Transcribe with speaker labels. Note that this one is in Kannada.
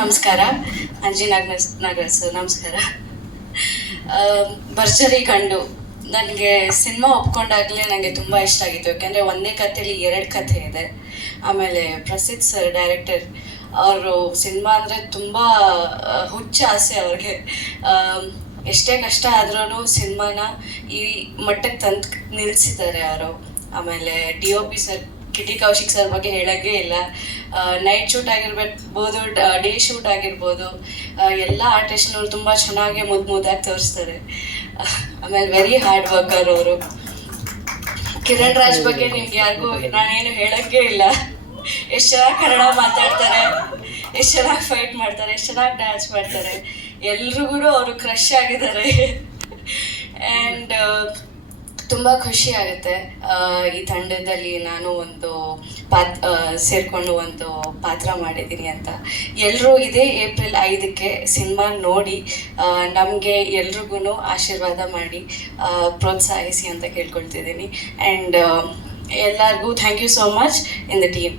Speaker 1: ನಮಸ್ಕಾರ. ಅಂಜಿ ನಾಗರಾಜ್ ಸರ್, ನಮಸ್ಕಾರ. ಭರ್ಜರಿ ಗಂಡು. ನನಗೆ ಸಿನಿಮಾ ಒಪ್ಕೊಂಡಾಗಲೇ ನನಗೆ ತುಂಬ ಇಷ್ಟ ಆಗಿತ್ತು. ಯಾಕೆಂದರೆ ಒಂದೇ ಕಥೆಯಲ್ಲಿ ಎರಡು ಕಥೆ ಇದೆ. ಆಮೇಲೆ ಪ್ರಸಿದ್ಧ ಸರ್, ಡೈರೆಕ್ಟರ್ ಅವರು ಸಿನಿಮಾ ಅಂದರೆ ತುಂಬ ಹುಚ್ಚ ಆಸೆ ಅವ್ರಿಗೆ. ಎಷ್ಟೇ ಕಷ್ಟ ಆದ್ರೂ ಸಿನಿಮಾನ ಈ ಮಟ್ಟಕ್ಕೆ ತಂದು ನಿಲ್ಲಿಸಿದ್ದಾರೆ ಅವರು ಆಮೇಲೆ ಡಿ ಒ ಪಿ ಸರ್ ಕಿಟಿ ಕೌಶಿಕ್ ಸರ್ ಬಗ್ಗೆ ಹೇಳಕ್ಕೆ ಇಲ್ಲ. ನೈಟ್ ಶೂಟ್ ಆಗಿರ್ಬೋದು ಡೇ ಶೂಟ್ ಆಗಿರ್ಬೋದು ಎಲ್ಲ ಆರ್ಟಿಸ್ಟ್ನವ್ರು ತುಂಬ ಚೆನ್ನಾಗಿ ಮುದ್ದು ಮುದ್ದಾಗಿ ತೋರಿಸ್ತಾರೆ. ಆಮೇಲೆ ವೆರಿ ಹಾರ್ಡ್ ವರ್ಕರ್ ಅವರು. ಕಿರಣ್ ರಾಜ್ ಬಗ್ಗೆ ನಿಮ್ಗೆ ಯಾರಿಗೂ ನಾನೇನು ಹೇಳಕ್ಕೆ ಇಲ್ಲ. ಎಷ್ಟು ಚೆನ್ನಾಗಿ ಕನ್ನಡ ಮಾತಾಡ್ತಾರೆ, ಎಷ್ಟು ಚೆನ್ನಾಗಿ ಫೈಟ್ ಮಾಡ್ತಾರೆ, ಎಷ್ಟು ಚೆನ್ನಾಗಿ ಡ್ಯಾನ್ಸ್ ಮಾಡ್ತಾರೆ. ಎಲ್ರಿಗೂ ಅವರು ಕ್ರಶ್ ಆಗಿದ್ದಾರೆ. ತುಂಬ ಖುಷಿ ಆಗುತ್ತೆ. ಈ ತಂಡದಲ್ಲಿ ನಾನು ಒಂದು ಪಾತ್ ಸೇರಿಕೊಂಡು ಒಂದು ಪಾತ್ರ ಮಾಡಿದ್ದೀನಿ ಅಂತ. ಎಲ್ಲರೂ ಇದೇ ಏಪ್ರಿಲ್ ಐದಕ್ಕೆ ಸಿನಿಮಾ ನೋಡಿ ನಮಗೆ ಎಲ್ರಿಗೂ ಆಶೀರ್ವಾದ ಮಾಡಿ ಪ್ರೋತ್ಸಾಹಿಸಿ ಅಂತ ಕೇಳ್ಕೊಳ್ತಿದ್ದೀನಿ. ಆ್ಯಂಡ್ ಎಲ್ಲರಿಗೂ thank you so much in the team